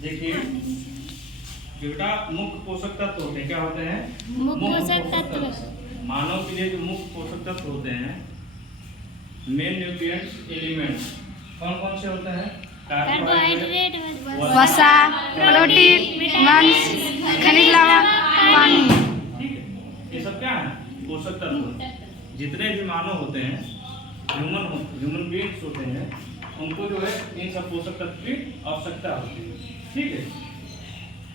देखिए बेटा मुख्य पोषक तत्व होते हैं, क्या होते हैं? मुख्य पोषक तत्व। मानव के लिए जो मुख्य पोषक तत्व होते हैं, मेन न्यूट्रिएंट्स एलिमेंट्स कौन कौन से होते हैं? कार्बोहाइड्रेट, वसा, प्रोटीन, मांस, खनिज लवण, पानी। ठीक है, ये सब क्या है? पोषक तत्व। जितने भी मानव होते हैं, ह्यूमन बीइंग्स होते हैं, उनको जो है इन सब पोषक तत्व की आवश्यकता होती है। ठीक है,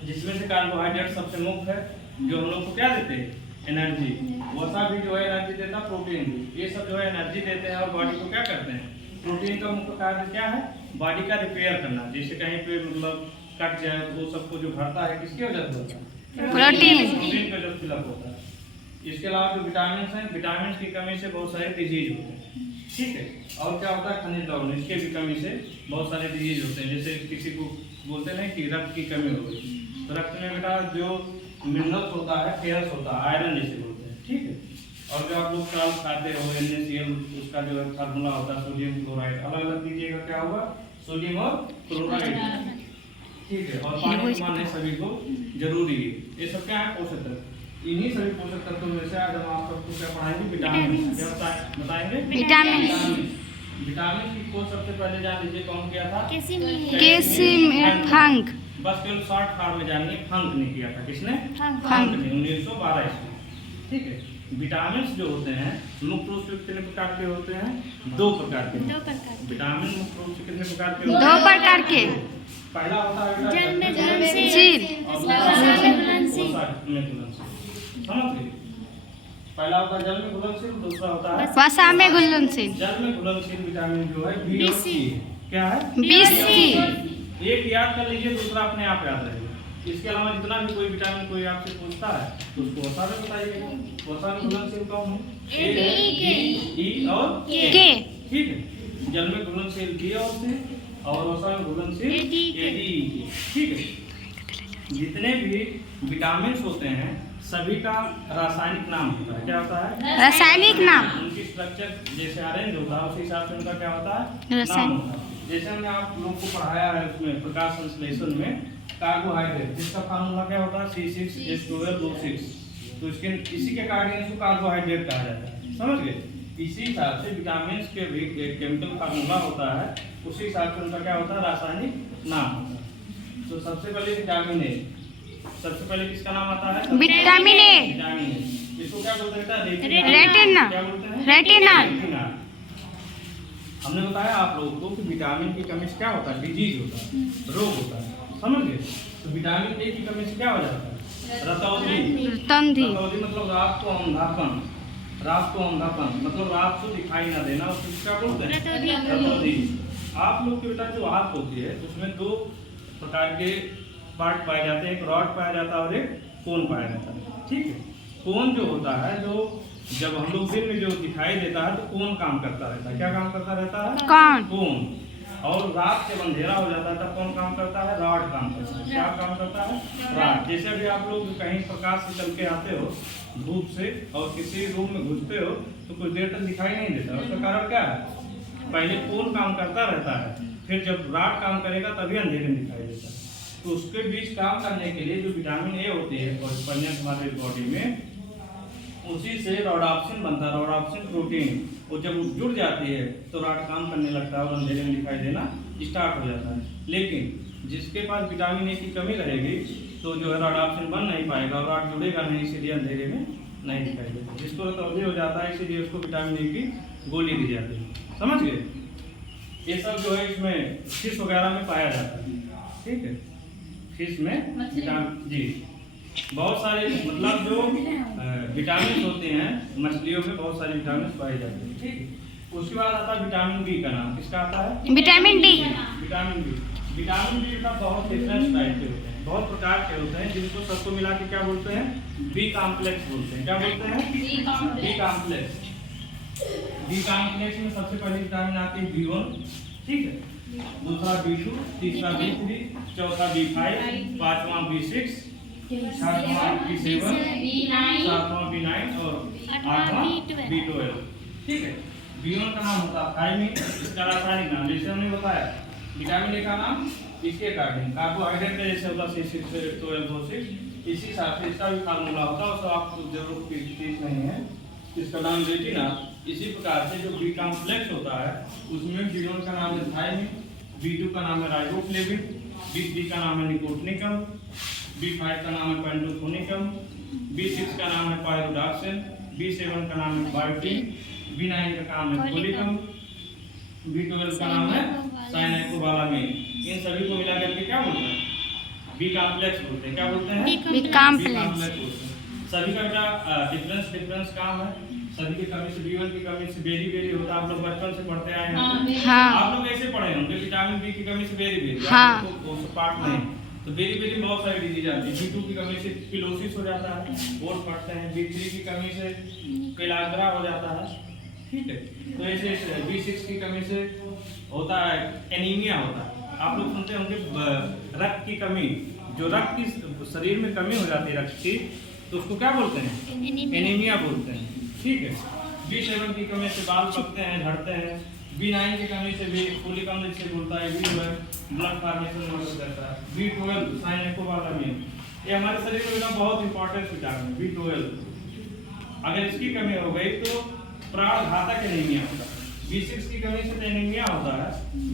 जिसमें से कार्बोहाइड्रेट सबसे मुख्य है, जो हम लोग को क्या देते हैं? एनर्जी। वसा भी जो है एनर्जी देता है, प्रोटीन भी, ये सब जो है एनर्जी देते हैं और बॉडी को क्या करते हैं? प्रोटीन का मुख्य कार्य क्या है? बॉडी का रिपेयर करना। जैसे कहीं पे मतलब कट जाए तो वो सबको जो भरता है किसकी वजह से होता है? प्रोटीन। प्रोटीन का जब फिलअप होता है। इसके अलावा जो विटामिन हैं, विटामिन की कमी से बहुत सारे डिजीज होते हैं। ठीक है, और क्या होता है? खनिज लवण, इसके भी कमी से बहुत सारे डिजीज होते हैं। जैसे किसी को बोलते हैं कि रक्त की कमी हो गई, तो रक्त में बेटा जो मिनरल्स होता है, फेरस होता है, आयरन जैसे बोलते हैं। ठीक है, और जो आप लोग साल खाते हो NaCl, उसका जो है फार्मूला होता है सोडियम क्लोराइड, अलग अलग दीजिएगा, क्या होगा? सोडियम और क्लोराइड। ठीक है, और पानी का मान है सभी को जरूरी है। ये सब क्या है? पोषक तत्व। इन्हीं सभी पोषक तत्वों में से आज हम आप सबको क्या पढ़ाएंगे? विटामिन। क्या बताएंगे? विटामिन। विटामिन की कोर्स सबसे पहले जान लीजिए कौन किया था? फंक। बस केवल शॉर्ट फॉर्म में जानिए, फंक ने किया था। किसने? फंक ने 1912 ईस्वी। ठीक है, विटामिन जो होते हैं मुख्य रूप से कितने प्रकार के होते हैं? 2 प्रकार के। विटामिन मुख्य रूप से कितने प्रकार के? 2 प्रकार के। पहला होता है जल में घुलनशील, समझ गए? पहला होता है जल में घुलनशील, दूसरा होता है वसा में घुलनशील। जल में घुलनशील विटामिन जो है बी और सी। क्या है? BC। एक याद कर लीजिए, दूसरा अपने आप याद रहेगा। इसके अलावा जितना भी कोई विटामिन कोई आपसे पूछता है तो उसको वसा में बताइएगा। वसा में घुलनशील कौन है? ए, ई और के। ठीक है, जल में घुलनशील बी और सी, और वसा में घुलनशील ADE। ठीक है, जितने भी विटामिन होते हैं सभी का रासायनिक नाम होता है। क्या होता है? रासायनिक नाम। उनकी स्ट्रक्चर जैसे अरेंज होता है उसी हिसाब से उनका क्या होता है? नाम होता है। जैसे हमने आप लोग को पढ़ाया है उसमें प्रकाश संश्लेषण में, कार्बोहाइड्रेट जिसका फार्मूला क्या होता है? C6H12O6। तो इसके इसी के कारण इसको कार्बोहाइड्रेट कहा जाता है। समझ गए? इसी हिसाब से विटामिन के भी एक केमिकल फार्मूला होता है, उसी हिसाब से उनका क्या होता है? रासायनिक नाम होता है। तो सबसे पहले विटामिन ए, सबसे पहले किसका नाम आता है? Vitamin A. विटामिन ए, इसको क्या बोलते हैं? रेटिना। क्या बोलते हैं? रेटिना। हमने बताया आप लोगों को कि विटामिन की कमी से क्या होता है? डिजीज होता है, रोग होता है। समझ गए? तो विटामिन ए की कमी से क्या हो जाता है? रतौंधी। रतौंधी मतलब रात को अंधापन, रात को अंधापन मतलब रात को दिखाई ना देना, उसको क्या बोलते हैं? रतौंधी। आप लोग की बेटा जो आंख होती है उसमें 2 प्रकार के पार्ट पाए जाते हैं, एक रॉड पाया जाता है और एक कोन पाया जाता है। ठीक है, कोन जो होता है, जो जब हम लोग दिन में जो दिखाई देता है तो कोन काम करता रहता है। क्या काम करता रहता है? कोन। और रात जब अंधेरा हो जाता है तब कौन काम करता है? रॉड काम करता है। क्या काम करता है? रॉड। जैसे अभी आप लोग कहीं प्रकाश से चल के आते हो धूप से और किसी रूम में घुसते हो तो कुछ देर तक दिखाई नहीं देता। उसका कारण क्या है? पहले कोन काम करता रहता है, फिर जब रॉड काम करेगा तभी अंधेरे में दिखाई देता है। तो उसके बीच काम करने के लिए जो विटामिन ए होती है हमारे बॉडी में, उसी से रोडाप्सिन बनता है, रोडाप्सिन प्रोटीन। वो जब जुड़ जाती है तो रॉड काम करने लगता है और अंधेरे में दिखाई देना स्टार्ट हो जाता है। लेकिन जिसके पास विटामिन ए की कमी रहेगी तो जो है रोडाप्सिन बन नहीं पाएगा और रॉड जुड़ेगा नहीं, इसीलिए अंधेरे में नहीं दिखाई देता। जिसको रतौंधी हो जाता है इसीलिए उसको विटामिन ए की गोली दी जाती है। समझ गए? ये सब जो है इसमें फिश वगैरह में पाया जाता है। ठीक है, फिश में विटामिन जी बहुत सारे मतलब जो विटामिन होते हैं मछलियों में बहुत सारे विटामिन पाए जाते हैं। ठीक है, उसके बाद आता है विटामिन बी का नाम। किसका आता है? Vitamin D. Vitamin B. Vitamin B का बहुत डिफरेंट टाइप के होते हैं, बहुत प्रकार के होते हैं, जिनको सबको मिला के क्या बोलते हैं? बी कॉम्प्लेक्स बोलते हैं। क्या बोलते हैं? B complex. बी कॉम्प्लेक्स में सबसे पहले विटामिन आती है B1। ठीक है, दूसरा B2, तीसरा B3, चौथा B5, पांचवा B6, छठवां B7, सातवां B9 और आठवां B12। ठीक है, B1 का नाम होता है थायमिन, इसका रासायनिक नाम जैसे हमने बताया विटामिन ए का नाम इसके अकॉर्डिंग कार्बोहाइड्रेट में जैसे होता है C6H12O6, इसी हिसाब से इसका भी फार्मूला होता है, उसको आपको जरूरत की चीज नहीं है। इसका नाम रेटिना। इसी प्रकार से जो बी कॉम्प्लेक्स होता है उसमें B1 का नाम है थायमिन, B2 का नाम है राइबोफ्लेविन, B3 का नाम है निकोटिनिकम, B5 का नाम है पेंटोथोनिकम, B6 का नाम है पायरोडॉक्सिन, B7 का नाम है बायोटिन, B9 का नाम है कोलिकम, B12 का नाम है साइनोकोबालामिन। इन सभी को मिलाकर के क्या बोलते हैं? बी कॉम्प्लेक्स बोलते हैं। क्या बोलते हैं? B complex. बोलते हैं। सभी का बेटा डिफरेंस काम है। सभी की कमी से B1 की कमी से बेरी होता है। आप लोग बचपन से पढ़ते आए हैं। हाँ। आप लोग ऐसे पढ़े होंगे विटामिन बी की कमी से बेरी हाँ। तो पार्ट नहीं। तो बेरी में बहुत सारी डिजीज आती है। B2 की कमी से पिलोसिस हो जाता है, और पढ़ते हैं। B3 की कमी से पेलाग्रा हो जाता है, ठीक है। तो ऐसे B6 की कमी से होता है एनीमिया होता है। आप लोग सुनते होंगे रक्त की कमी, जो रक्त की शरीर में कमी हो जाती है रक्त की, तो उसको क्या बोलते हैं? एनीमिया बोलते हैं, ठीक है। B7 की कमी से बाल पकते हैं, झड़ते हैं। B9 की कमी से भी फोलिक अम्ल जिसे बोलता है, B12 ब्लड फॉर्मेशन में मदद करता है। B12 साइनोकोबालामिन, ये हमारे शरीर में बहुत इंपॉर्टेंट विटामिन है B12। अगर इसकी कमी हो गई तो प्राण घातक एनीमिया होता है। B6 की कमी से एनीमिया होता है,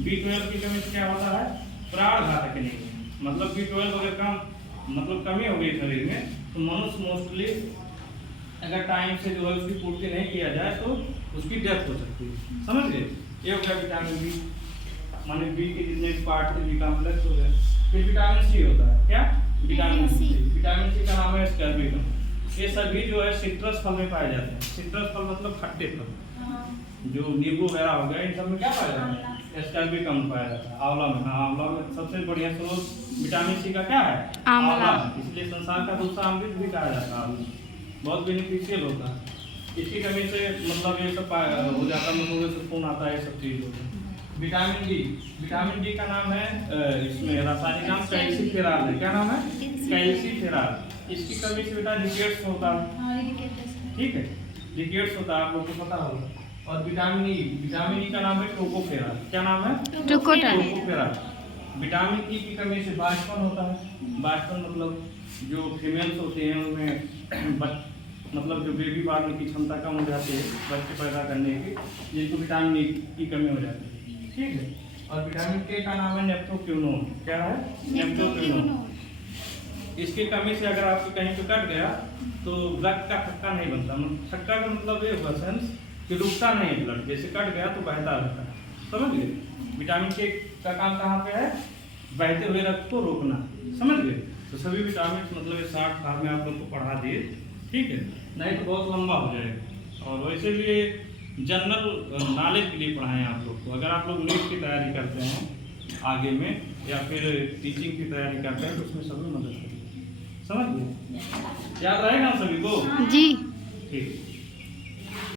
B12 की कमी से क्या होता है? प्राण घातक एनीमिया। मतलब B12 अगर कमी हो गई शरीर में तो मनुष्य मोस्टली अगर टाइम से जो है उसकी पूर्ति नहीं किया जाए तो उसकी डेथ हो सकती है, समझ गए? ये हो गया विटामिन बी, माने बी के जितने पार्ट थे बी कॉम्प्लेक्स हो गए। फिर विटामिन सी होता है, क्या? Vitamin C. विटामिन सी का नाम है स्कैर्बिकम। ये सभी जो है सिट्रस फल में पाए जाते हैं। सिट्रस फल मतलब खट्टे फल, जो नींबू वगैरह हो गया, इन सब में क्या पाया जाता है? स्कैर्बिकम पाया जाता है। आंवला में, हाँ, आंवला में सबसे बढ़िया स्रोत विटामिन सी का क्या है? आंवला। इसलिए संसार का दूसरा अमृत भी कहा जाता है, बहुत बेनिफिशियल होता है। इसकी कमी से मतलब ये सब हो जाता है, मतलब से खून आता है, ये सब चीज होता है। विटामिन डी, विटामिन डी का नाम है इसमें रासायनिक नाम कैल्सीफेरॉल है। क्या नाम है? कैल्सीफेरॉल। इसकी कमी से बेटा रिकेट्स होता है, ठीक है, रिकेट्स होता है, आप लोग को पता होगा। और विटामिन ई का नाम है टोकोफेरॉल। क्या नाम है? टोकोफेरॉल। विटामिन ई की कमी से बाष्पन होता है। बाष्पन मतलब जो फीमेल्स होते हैं उनमें मतलब जो बेबी बढ़ने की क्षमता कम हो जाती है, बच्चे पैदा करने की, जिनको विटामिन ई की कमी हो जाती है, ठीक है। और विटामिन के का नाम है नेप्टोक्विनोन। क्या है? नेप्टोक्विनोन। इसकी कमी से अगर आपको कहीं पे कट गया तो रक्त का थक्का नहीं बनता। थक्का का मतलब ये हुआ सेंस कि रुकता नहीं है ब्लड, जैसे कट गया तो बहता रहता है, समझ गए? विटामिन के का काम कहाँ पे है? बहते हुए रक्त को रोकना, समझ गए? तो सभी विटामिन मतलब 60 साल में आप लोग को पढ़ा दिए, ठीक है, नहीं तो बहुत लंबा हो जाएगा। और वैसे भी जनरल नॉलेज के लिए पढ़ाएं आप लोग को। अगर आप लोग नीट की तैयारी करते हैं आगे में, या फिर टीचिंग की तैयारी करते हैं, तो उसमें सभी मदद करेंगे, समझ गए? याद रहेगा सभी को? जी। ठीक।